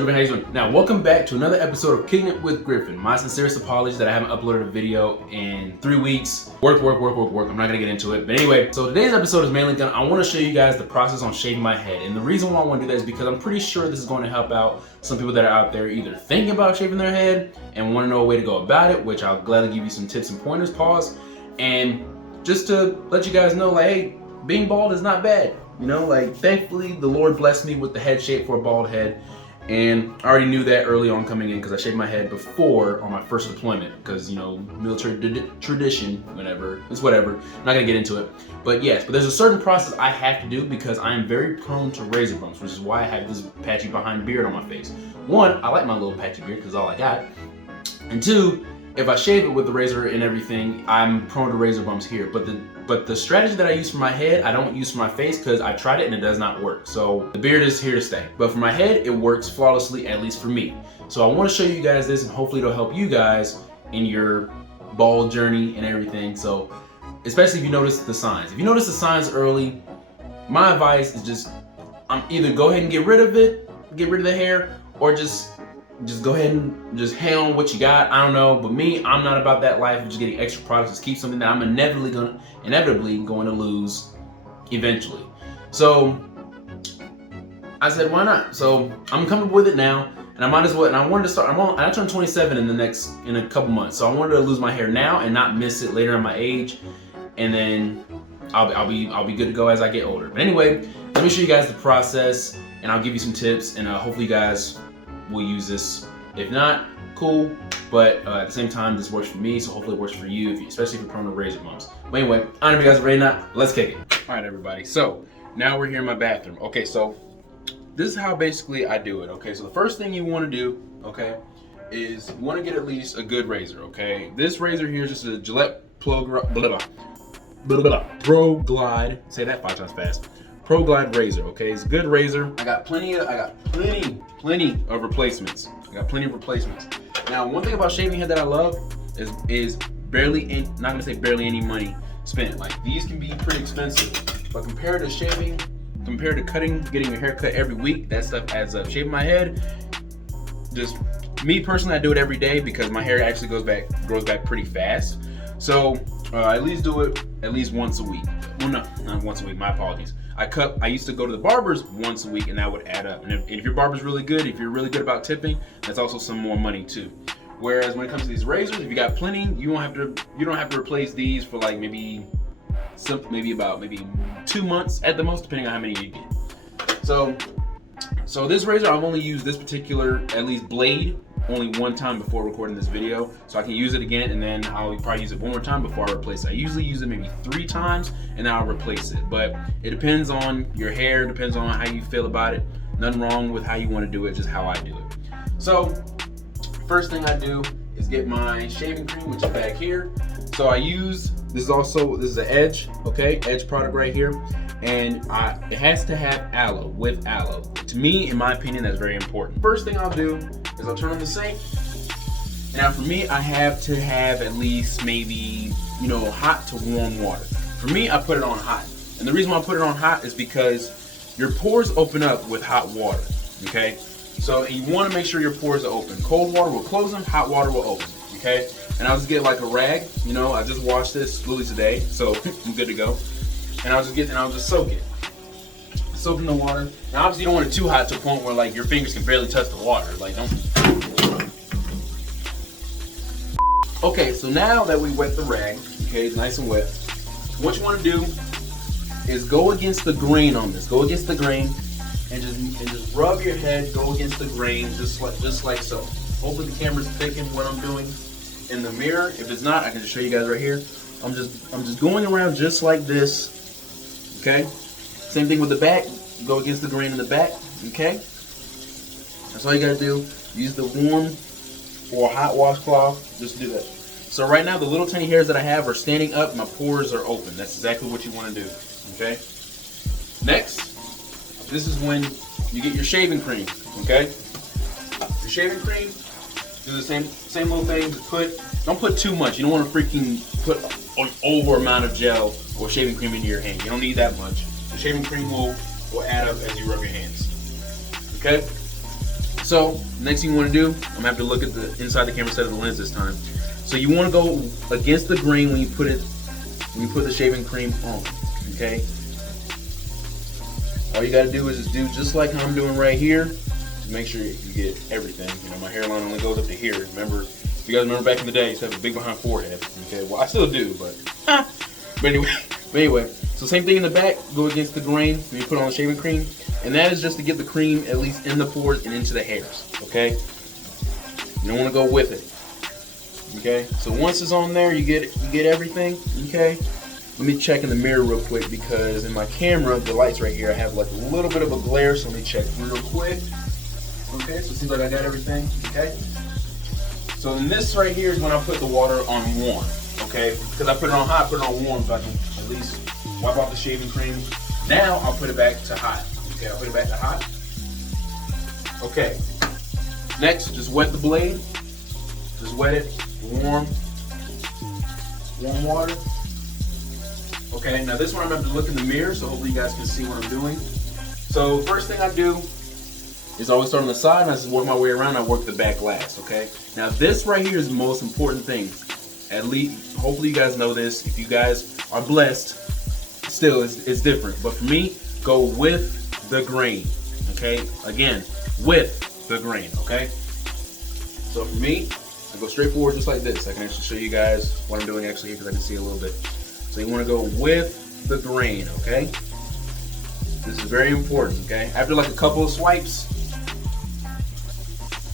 Gryphon? How you doing? Now, welcome back to another episode of Kickin It with Gryphon. My sincerest apologies that I haven't uploaded a video in 3 weeks. Work. I'm not gonna get into it. But anyway, so today's episode is mainly I want to show you guys the process on shaving my head. And the reason why I want to do that is because I'm pretty sure this is going to help out some people that are out there either thinking about shaving their head and want to know a way to go about it, which I'll gladly give you some tips and pointers, and just to let you guys know, like, hey, being bald is not bad. You know, like, thankfully the Lord blessed me with the head shape for a bald head. And I already knew that early on coming in because I shaved my head before on my first deployment because, you know, military tradition, whatever. I'm not gonna get into it. But yes, but there's a certain process I have to do because I am very prone to razor bumps, which is why I have this patchy behind beard on my face. One, I like my little patchy beard because all I got. And two, if I shave it with the razor and everything, I'm prone to razor bumps here. But the strategy that I use for my head, I don't use for my face because I tried it and it does not work. So the beard is here to stay. But for my head, it works flawlessly, at least for me. So I want to show you guys this and hopefully it'll help you guys in your bald journey and everything. So especially if you notice the signs. If you notice the signs early, my advice is just either go ahead and get rid of it, get rid of the hair, or just go ahead and just hang on what you got. I don't know, but me, I'm not about that life of just getting extra products. Just keep something that I'm inevitably going to lose eventually. So I said, why not? So I'm comfortable with it now, and I might as well. And I wanted to start. I turn 27 in a couple months, so I wanted to lose my hair now and not miss it later in my age, and then I'll be good to go as I get older. But anyway, let me show you guys the process, and I'll give you some tips, and hopefully you guys will use this. If not, cool, but at the same time, this works for me, so hopefully it works for you, especially if you're prone to razor bumps. But anyway, I don't know if you guys are ready now. Let's kick it. All right, everybody. So now we're here in my bathroom. Okay, so this is how basically I do it. Okay, so the first thing you want to do, okay, is you want to get at least a good razor. Okay, this razor here is just a Gillette Pro Glide. Say that 5 times fast. Pro Glide razor, okay? It's a good razor. I got plenty of replacements. Now, one thing about shaving head that I love is not gonna say barely any money spent. Like, these can be pretty expensive, but compared to getting your hair cut every week, that stuff adds up. Shaving my head, just me personally, I do it every day because my hair actually grows back pretty fast. So I at least do it at least once a week. Well, no, not once a week, my apologies. I used to go to the barber's once a week, and that would add up. And if your barber's really good, if you're really good about tipping, that's also some more money too. Whereas when it comes to these razors, if you got plenty, you don't have to replace these for like maybe 2 months at the most, depending on how many you get. So this razor, I've only used this particular at least blade only one time before recording this video, so I can use it again, and then I'll probably use it one more time before I replace it. I usually use it maybe 3 times, and then I'll replace it. But it depends on your hair, depends on how you feel about it. Nothing wrong with how you want to do it, just how I do it. So first thing I do is get my shaving cream, which is back here. So I use this is an Edge, okay, Edge product right here, and it has to have aloe, with aloe. To me, in my opinion, that's very important. First thing I'll do is I'll turn on the sink. Now for me, I have to have at least maybe, hot to warm water. For me, I put it on hot. And the reason why I put it on hot is because your pores open up with hot water, okay? So you want to make sure your pores are open. Cold water will close them, hot water will open, okay? And I'll just get like a rag, I just washed this literally today, so I'm good to go. And I'll just soak it. Soak in the water. Now obviously you don't want it too hot to a point where like your fingers can barely touch the water. Like, don't. Okay, so now that we wet the rag, okay, it's nice and wet. What you want to do is go against the grain on this. Go against the grain and just rub your head. Go against the grain, just like so. Hopefully the camera's picking what I'm doing in the mirror. If it's not, I can just show you guys right here. I'm just going around just like this. Okay. Same thing with the back. Go against the grain in the back. Okay. That's all you gotta do. Use the warm or hot washcloth. Just do that. So right now, the little tiny hairs that I have are standing up. My pores are open. That's exactly what you want to do. Okay. Next, this is when you get your shaving cream. Okay. Your shaving cream. Do the same little thing. Don't put too much. You don't want to freaking put an over amount of gel or shaving cream into your hand. You don't need that much. The shaving cream will add up as you rub your hands. Okay. So next thing you want to do, I'm gonna have to look at the inside the camera instead of the lens this time. So you want to go against the grain when you put the shaving cream on. Okay. All you gotta do is just do just like how I'm doing right here. To make sure you get everything. You know, my hairline only goes up to here. Remember, if you guys remember back in the day, I used to have a big behind forehead. Okay, well I still do, but anyway. So same thing in the back. Go against the grain when you put on the shaving cream, and that is just to get the cream at least in the pores and into the hairs. Okay. You don't want to go with it. Okay. So once it's on there, you get everything. Okay. Let me check in the mirror real quick because in my camera, the light's right here. I have like a little bit of a glare, so let me check real quick. Okay, so it seems like I got everything. Okay. So in this right here is when I put the water on warm. Okay, because I put it on hot, put it on warm so I can at least wipe off the shaving cream. Now I'll put it back to hot. Okay, I'll put it back to hot. Okay. Next, just wet the blade. Just wet it. Warm water. Okay, now this one I'm going to have to look in the mirror, so hopefully you guys can see what I'm doing. So first thing I do is always start on the side, and I just work my way around. I work the back last, okay? Now this right here is the most important thing. At least, hopefully you guys know this. If you guys are blessed, still it's different. But for me, go with the grain, okay? Again, with the grain, okay? So for me, I go straight forward just like this. I can actually show you guys what I'm doing actually here because I can see a little bit. So you want to go with the grain, okay? This is very important, okay? After like a couple of swipes,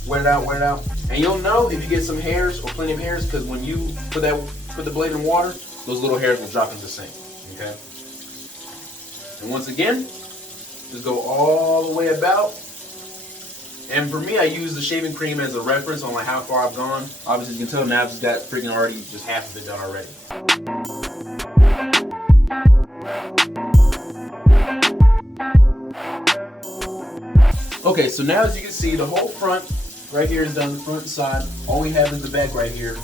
wet it out. And you'll know if you get some hairs or plenty of hairs because when you put the blade in water, those little hairs will drop into the sink, okay? And once again, just go all the way about. And for me, I use the shaving cream as a reference on like how far I've gone. Obviously, you can tell now I've just got freaking already just half of it done already. Okay, so now as you can see, the whole front right here is done, the front and side. All we have is the back right here.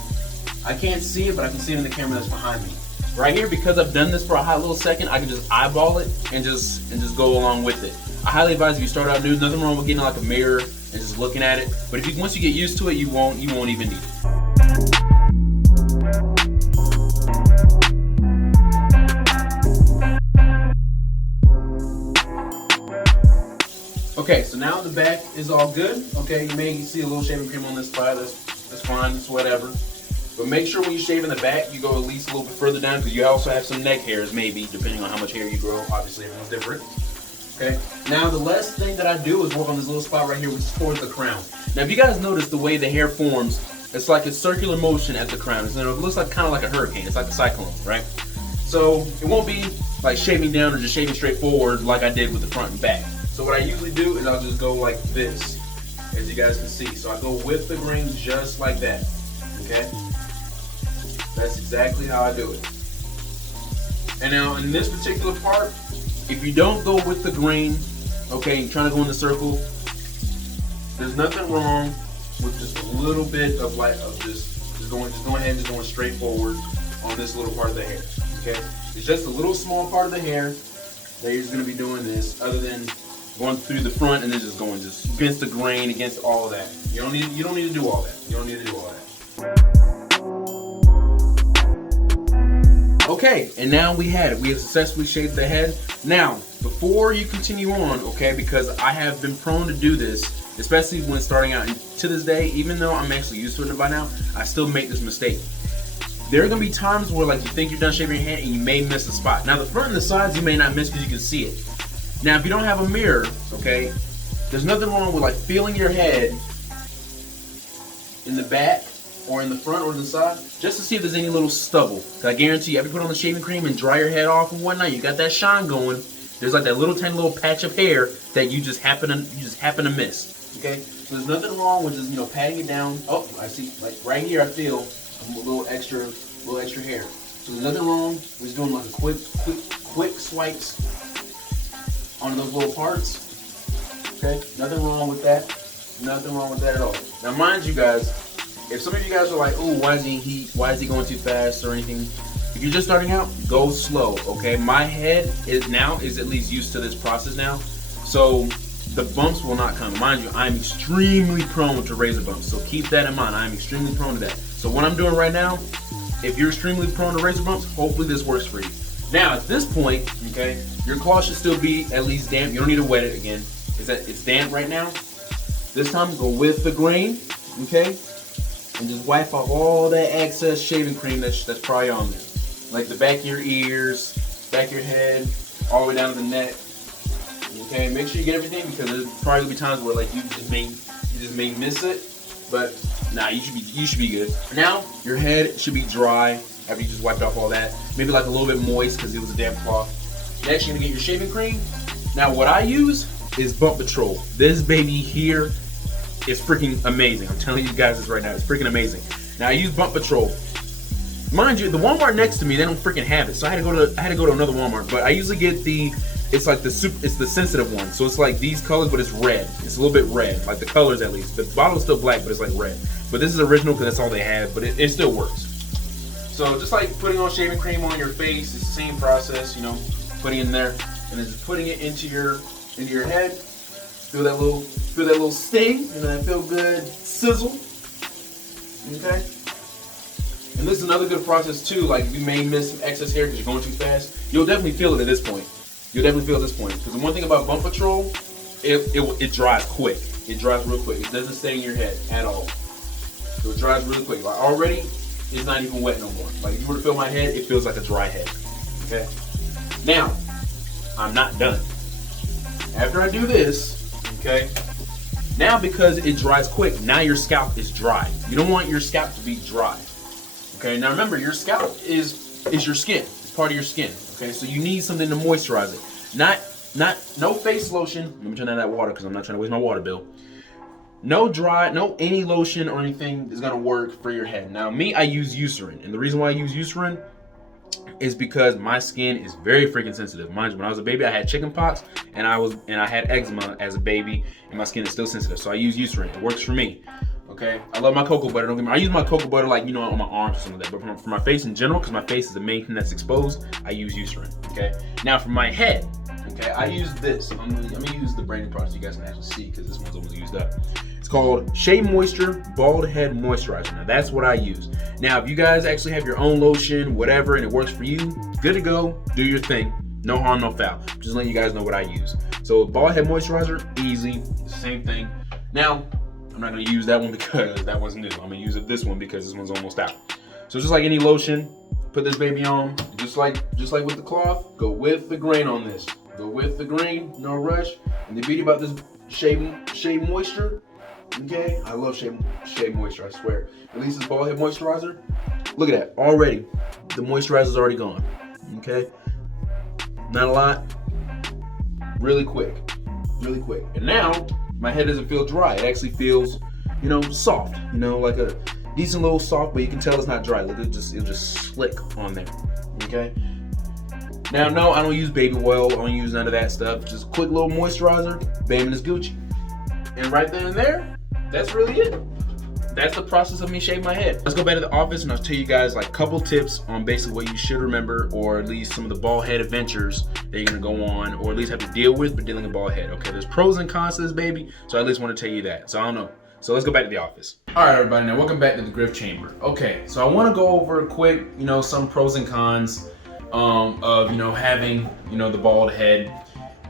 I can't see it, but I can see it in the camera that's behind me. Right here, because I've done this for a hot little second, I can just eyeball it and just go along with it. I highly advise if you start out new, nothing wrong with getting like a mirror and just looking at it. But if you once you get used to it, you won't even need it. Okay, so now the back is all good. Okay, you may see a little shaving cream on this spot. That's fine. It's whatever. But make sure when you shave in the back, you go at least a little bit further down because you also have some neck hairs, maybe, depending on how much hair you grow. Obviously, everyone's different. Okay. Now the last thing that I do is work on this little spot right here, which is towards the crown. Now, if you guys notice the way the hair forms, it's like a circular motion at the crown. It looks like kind of like a hurricane. It's like a cyclone, right? So it won't be like shaving down or just shaving straight forward like I did with the front and back. So what I usually do is I'll just go like this, as you guys can see. So I go with the grain just like that, okay? That's exactly how I do it. And now in this particular part, if you don't go with the grain, okay, you're trying to go in the circle, there's nothing wrong with just a little bit of just going ahead and just going straight forward on this little part of the hair, okay? It's just a little small part of the hair that you're just gonna be doing this, other than going through the front and then just going against the grain, against all of that. You don't need to do all that. You don't need to do all that. Okay, and now we had it. We have successfully shaved the head. Now, before you continue on, okay, because I have been prone to do this, especially when starting out, and to this day, even though I'm actually used to it by now, I still make this mistake. There are gonna be times where like you think you're done shaving your head and you may miss a spot. Now the front and the sides you may not miss because you can see it. Now if you don't have a mirror, okay, there's nothing wrong with like feeling your head in the back or in the front or the side, just to see if there's any little stubble. I guarantee you, after you put on the shaving cream and dry your head off and whatnot, you got that shine going. There's like that little tiny little patch of hair that you just happen to miss. Okay, so there's nothing wrong with just patting it down. Oh, I see, like right here, I feel a little extra hair. So there's nothing wrong with just doing like a quick swipes on those little parts. Okay, nothing wrong with that. Nothing wrong with that at all. Now, mind you guys, if some of you guys are like, "Oh, why is he going too fast?" or anything, if you're just starting out, go slow. Okay, my head is at least used to this process now. So the bumps will not come. Mind you, I'm extremely prone to razor bumps, so keep that in mind. I'm extremely prone to that. So what I'm doing right now, if you're extremely prone to razor bumps, hopefully this works for you. Now at this point, okay, your cloth should still be at least damp. You don't need to wet it again. It's damp right now. This time go with the grain, okay, and just wipe off all that excess shaving cream that's probably on there, like the back of your ears, back of your head, all the way down to the neck. Okay, make sure you get everything, because there's probably gonna be times where like you just may miss it, but nah, you should be good. Now your head should be dry after you just wiped off all that. Maybe like a little bit moist because it was a damp cloth. Next, you're gonna get your shaving cream. Now what I use is Bump Patrol. This baby here is freaking amazing. I'm telling you guys this right now. It's freaking amazing. Now I use Bump Patrol. Mind you, the Walmart next to me, they don't freaking have it, so I had to go to another Walmart. But I usually get it's like it's the sensitive one. So it's like these colors, but it's red. It's a little bit red, like the colors at least. The bottle's still black, but it's like red. But this is original because that's all they have, but it still works. So just like putting on shaving cream on your face, it's the same process, you know, putting it in there, and then just putting it into your head. Feel that little sting, and that feel good sizzle. Okay. And this is another good process too. Like you may miss some excess hair because you're going too fast. You'll definitely feel it at this point. Because the one thing about Bump Patrol, it dries quick. It dries real quick. It doesn't stay in your head at all. So it dries really quick. Like already, it's not even wet no more. Like if you were to feel my head, it feels like a dry head. Okay. Now, I'm not done. After I do this, okay. Now because it dries quick, now your scalp is dry. You don't want your scalp to be dry. Okay. Now remember, your scalp is your skin. It's part of your skin. Okay, so you need something to moisturize it. No face lotion. Let me turn down that water because I'm not trying to waste my water bill. No any lotion or anything is gonna work for your head. Now me, I use Eucerin, and the reason why I use Eucerin is because my skin is very freaking sensitive. Mind you, when I was a baby, I had chicken pox, and I had eczema as a baby, and my skin is still sensitive. So I use Eucerin. It works for me. Okay, I love my cocoa butter. Don't get me wrong. I use my cocoa butter like, you know, on my arms or something like that. But for my face in general, because my face is the main thing that's exposed, I use Eucerin. Okay. Now for my head, okay, I use this. I'm gonna use the branding product so you guys can actually see, because this one's almost used up. It's called Shea Moisture Bald Head Moisturizer. Now that's what I use. Now if you guys actually have your own lotion, whatever, and it works for you, good to go. Do your thing. No harm, no foul. Just letting you guys know what I use. So bald head moisturizer, easy, same thing. Now, I'm not gonna use that one because that one's new. I'm gonna use this one because this one's almost out. So just like any lotion, put this baby on, just like with the cloth, go with the grain on this. Go with the grain, no rush. And the beauty about this Shea Moisture, okay? I love Shea Moisture, I swear. At least this bald head moisturizer. Look at that, already. The moisturizer's already gone, okay? Not a lot, really quick. And now, my head doesn't feel dry. It actually feels, you know, soft. You know, like a decent little soft, but you can tell it's not dry. Look, it'll just slick on there. Okay. Now, no, I don't use baby oil. I don't use none of that stuff. Just a quick little moisturizer. Bam, and it's Gucci. And right then and there, that's really it. That's the process of me shaving my head. Let's go back to the office and I'll tell you guys like a couple tips on basically what you should remember, or at least some of the bald head adventures that you're gonna go on, or at least have to deal with for dealing with bald head. Okay, there's pros and cons to this baby, so I at least want to tell you that. So I don't know. So let's go back to the office. All right, everybody, now welcome back to the Griff Chamber. Okay, so I want to go over quick, you know, some pros and cons of, you know, having, you know, the bald head.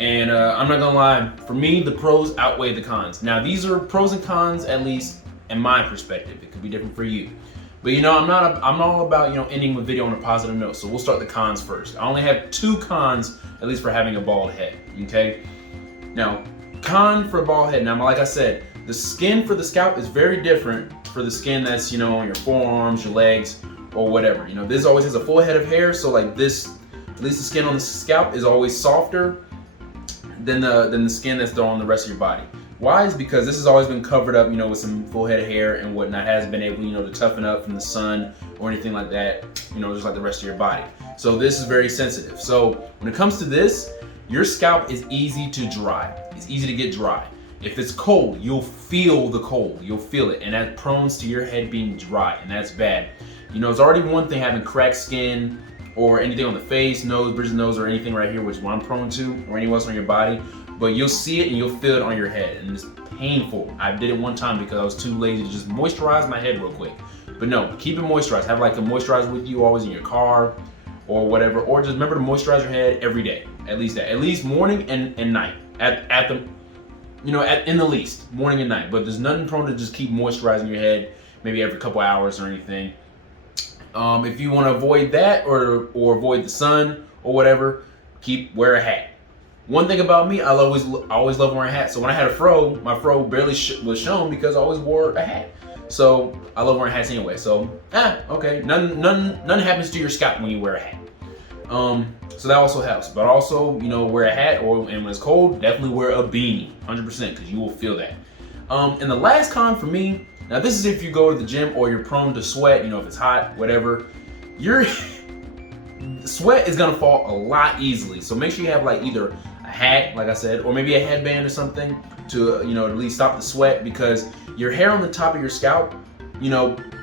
And I'm not gonna lie, for me, the pros outweigh the cons. Now these are pros and cons, at least in my perspective. It could be different for you. But you know, I'm all about, you know, ending the video on a positive note. So we'll start the cons first. I only have 2 cons, at least for having a bald head, okay? Now, con for a bald head. Now, like I said, the skin for the scalp is very different for the skin that's, you know, on your forearms, your legs, or whatever. You know, this always has a full head of hair, so like this, at least the skin on the scalp is always softer than the skin that's on the rest of your body. Why? Is because this has always been covered up, you know, with some full head of hair and whatnot. Hasn't been able, you know, to toughen up from the sun or anything like that, you know, just like the rest of your body. So this is very sensitive. So when it comes to this, your scalp is easy to dry. It's easy to get dry. If it's cold, you'll feel the cold. You'll feel it, and that prones to your head being dry, and that's bad. You know, it's already one thing having cracked skin or anything on the face, nose, bridge of the nose, or anything right here, which is what I'm prone to, or anywhere else on your body. but you'll see it and you'll feel it on your head, and it's painful. I did it one time because I was too lazy to just moisturize my head real quick. But no, keep it moisturized. Have like a moisturizer with you always in your car or whatever, or just remember to moisturize your head every day, at least morning and night. In the least morning and night. But there's nothing prone to just keep moisturizing your head maybe every couple hours or anything. If you want to avoid that or avoid the sun or whatever, wear a hat. One thing about me, I always love wearing hats. So when I had a fro, my fro barely was shown because I always wore a hat. So I love wearing hats anyway. So okay, none happens to your scalp when you wear a hat. So that also helps. But also, wear a hat, and when it's cold, definitely wear a beanie, 100%, because you will feel that. And the last con for me, now this is if you go to the gym or you're prone to sweat, if it's hot, whatever, your sweat is gonna fall a lot easily. So make sure you have like either a hat, like I said, or maybe a headband or something to, at least stop the sweat, because your hair on the top of your scalp,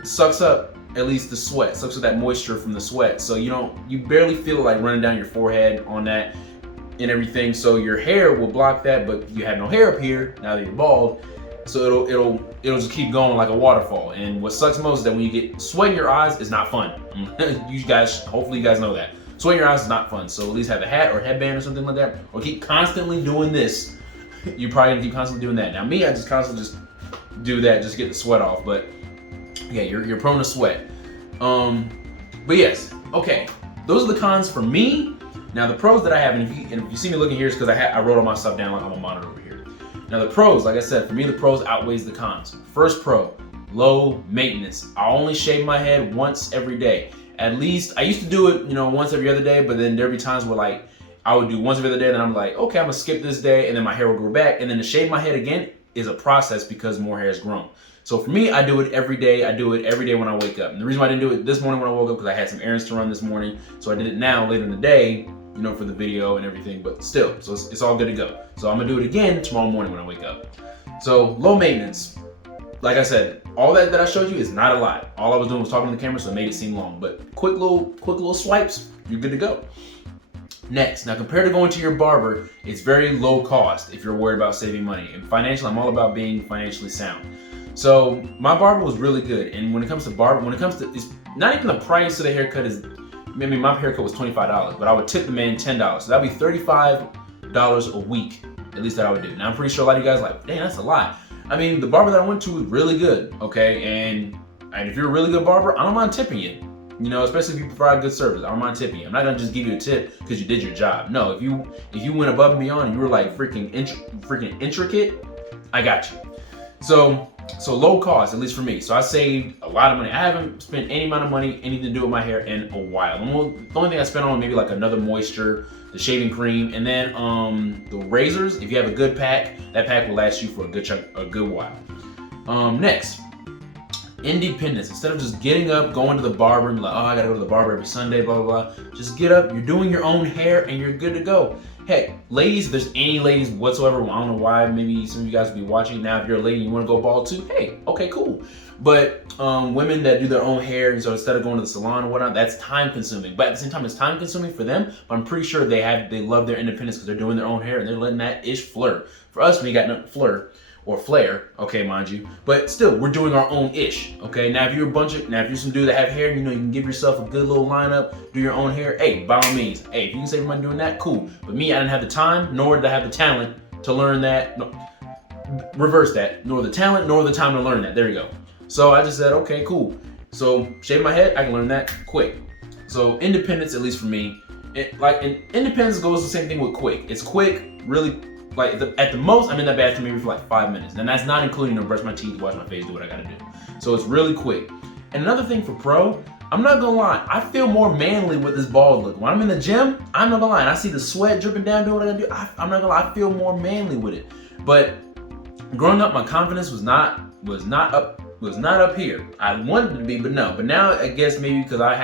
sucks up at least the sweat, sucks up that moisture from the sweat. So you barely feel it like running down your forehead on that and everything. So your hair will block that, but you have no hair up here now that you're bald. So it'll just keep going like a waterfall. And what sucks most is that when you get sweat in your eyes, it's not fun. Hopefully you guys know that. Sweat in your eyes is not fun. So at least have a hat or headband or something like that, or keep constantly doing this. You're probably gonna keep constantly doing that. Now me, I just constantly just do that, just get the sweat off. But yeah, you're prone to sweat. But yes, okay. Those are the cons for me. Now the pros that I have, and if you see me looking here, it's because I wrote all my stuff down like on a monitor over here. Now the pros, like I said, for me the pros outweighs the cons. First pro, low maintenance. I only shave my head once every day. At least I used to do it, once every other day, but then there'd be times where like I would do once every other day, and then I'm like, okay, I'm gonna skip this day, and then my hair will grow back, and then to shave my head again is a process because more hair has grown. So for me, I do it every day. I do it every day when I wake up. And the reason why I didn't do it this morning when I woke up, because I had some errands to run this morning. So I did it now later in the day, for the video and everything, but still, so it's all good to go. So I'm gonna do it again tomorrow morning when I wake up. So low maintenance. Like I said, all that I showed you is not a lot. All I was doing was talking to the camera, so it made it seem long. But quick little swipes, you're good to go. Next, now compared to going to your barber, it's very low cost if you're worried about saving money. And financially, I'm all about being financially sound. So my barber was really good. And when it comes to it's not even the price of the haircut is, my haircut was $25, but I would tip the man $10. So that'd be $35 a week, at least that I would do. Now I'm pretty sure a lot of you guys are like, dang, that's a lot. The barber that I went to was really good, okay? And if you're a really good barber, I don't mind tipping you. Especially if you provide good service, I don't mind tipping you. I'm not gonna just give you a tip because you did your job. No, if you went above and beyond and you were like freaking intricate, I got you. So low cost, at least for me. So I saved a lot of money. I haven't spent any amount of money, anything to do with my hair in a while. The only thing I spent on maybe like another moisture, the shaving cream, and then the razors. If you have a good pack, that pack will last you for a good while. Next, independence. Instead of just getting up, going to the barber and like, oh, I gotta go to the barber every Sunday, blah, blah, blah. Just get up, you're doing your own hair and you're good to go. Heck, ladies, if there's any ladies whatsoever, I don't know why, maybe some of you guys will be watching now. If you're a lady and you wanna go bald too, hey, okay, cool. But women that do their own hair, and so instead of going to the salon or whatnot, that's time consuming. But at the same time, it's time consuming for them, but I'm pretty sure they love their independence because they're doing their own hair and they're letting that ish flare. For us, we got no flare, okay, mind you, but still, we're doing our own ish, okay? Now, if you're some dude that have hair, you can give yourself a good little lineup, do your own hair, hey, by all means, hey, if you can save money doing that, cool. But me, I didn't have the time, nor did I have the talent to learn that, reverse that, nor the talent, nor the time to learn that, there you go. So I just said, okay, cool. So shave my head, I can learn that quick. So independence, at least for me, independence goes the same thing with quick. It's quick, really. At the most, I'm in that bathroom maybe for like 5 minutes. And that's not including brush my teeth, wash my face, do what I gotta do. So it's really quick. And another thing for pro, I'm not gonna lie, I feel more manly with this bald look. When I'm in the gym, I'm not gonna lie, and I see the sweat dripping down doing what I gotta do, I'm not gonna lie, I feel more manly with it. But growing up, my confidence was not up here. I wanted it to be, but no. But now, I guess maybe because I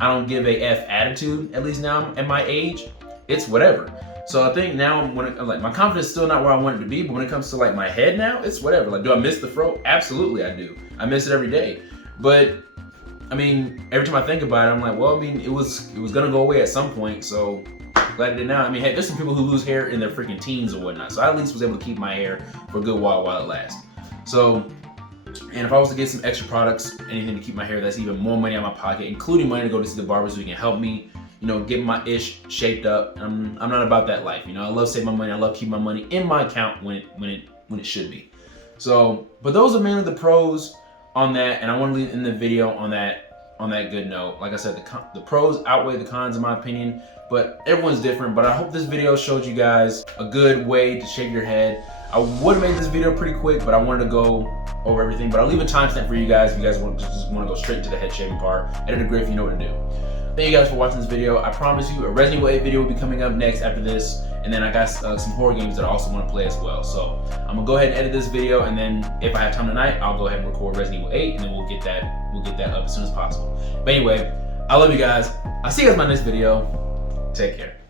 don't give a F attitude, at least now at my age, it's whatever. So I think now my confidence is still not where I want it to be, but when it comes to like my head now, it's whatever. Like, do I miss the fro? Absolutely I do. I miss it every day. But every time I think about it, I'm like, well, it was gonna go away at some point, so glad I did now. I mean, hey, there's some people who lose hair in their freaking teens or whatnot. So I at least was able to keep my hair for a good while it lasts. So, and if I was to get some extra products, anything to keep my hair, that's even more money out of my pocket, including money to go to see the barber so he can help me, you know, get my ish shaped up. I'm not about that life, you know. I love saving my money. I love keeping my money in my account when it should be. So, but those are mainly the pros on that, and I want to leave in the video on that good note. Like I said, the pros outweigh the cons in my opinion, but everyone's different. But I hope this video showed you guys a good way to shave your head. I would have made this video pretty quick, but I wanted to go over everything. But I'll leave a timestamp for you guys if you guys just want to go straight into the head shaving part. Edit a Gryphon, you know what to do. Thank you guys for watching this video. I promise you a Resident Evil 8 video will be coming up next after this. And then I got some horror games that I also want to play as well. So I'm gonna go ahead and edit this video, and then if I have time tonight, I'll go ahead and record Resident Evil 8, and then we'll get that up as soon as possible. But anyway, I love you guys. I'll see you guys in my next video. Take care.